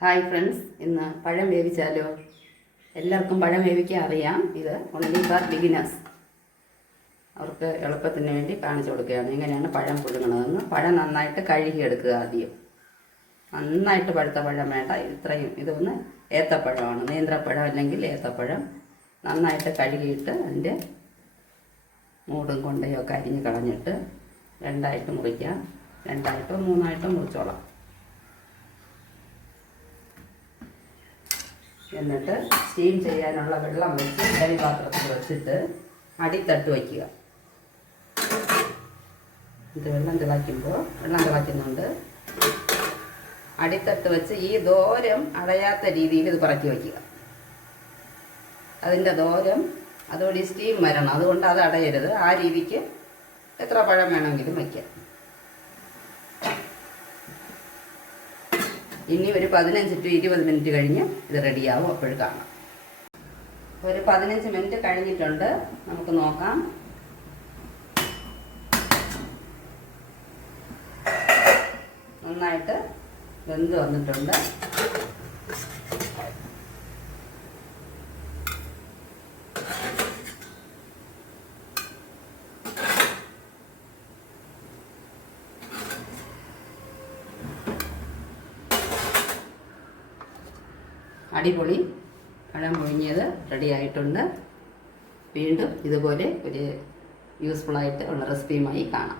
Hi friends, ഇന്ന് പഴം വേവിച്ചാലോ? എല്ലാവർക്കും പഴം വേവിക്കാൻ അറിയാം. ഇത് ഓൺലി ഫോർ ബിഗിനേഴ്സ്. അവർക്ക് എളുപ്പത്തിന് വേണ്ടി കാണിച്ചു കൊടുക്കുകയാണ് എങ്ങനെയാണ് പഴം പുഴുങ്ങണതെന്ന്. പഴം നന്നായിട്ട് കഴുകിയെടുക്കുക. ആദ്യം നന്നായിട്ട് പഴുത്ത പഴം വേണ്ട, ഇതൊന്ന് ഏത്തപ്പഴമാണ്. നേന്ത്രപ്പഴം അല്ലെങ്കിൽ ഏത്തപ്പഴം നന്നായിട്ട് കഴുകിയിട്ട് അതിൻ്റെ മൂടും കൊണ്ടയൊക്കെ അരിഞ്ഞ് കളഞ്ഞിട്ട് രണ്ടായിട്ട് മുറിക്കാം. രണ്ടായിട്ടോ മൂന്നായിട്ടോ മുറിച്ചോളാം. എന്നിട്ട് സ്റ്റീം ചെയ്യാനുള്ള വെള്ളം വെച്ച് ഇഡലി പാത്രത്തിൽ വെച്ചിട്ട് അടിത്തട്ട് വയ്ക്കുക. ഇത് വെള്ളം തിളയ്ക്കുന്നുണ്ട്. അടിത്തട്ട് വെച്ച് ഈ ദോരം അടയാത്ത രീതിയിൽ ഇത് പറക്കി വയ്ക്കുക. അതിൻ്റെ ദോരം അതോടെ സ്റ്റീം വരണം, അതുകൊണ്ട് അത് അടയരുത്. ആ രീതിക്ക് എത്ര പഴം വേണമെങ്കിലും വയ്ക്കാം. ഇനി ഒരു 15 to 20 മിനിറ്റ് കഴിഞ്ഞ് ഇത് റെഡിയാവും. അപ്പോഴും കാണാം. ഒരു 15 മിനിറ്റ് കഴിഞ്ഞിട്ടുണ്ട്. നമുക്ക് നോക്കാം. നന്നായിട്ട് വെന്ത് വന്നിട്ടുണ്ട്. അടിപൊളി പഴം പുഴുങ്ങിയത് റെഡി ആയിട്ടുണ്ട്. വീണ്ടും ഇതുപോലെ ഒരു യൂസ്ഫുള്ളായിട്ട് ഉള്ള റെസിപ്പിയുമായി കാണാം.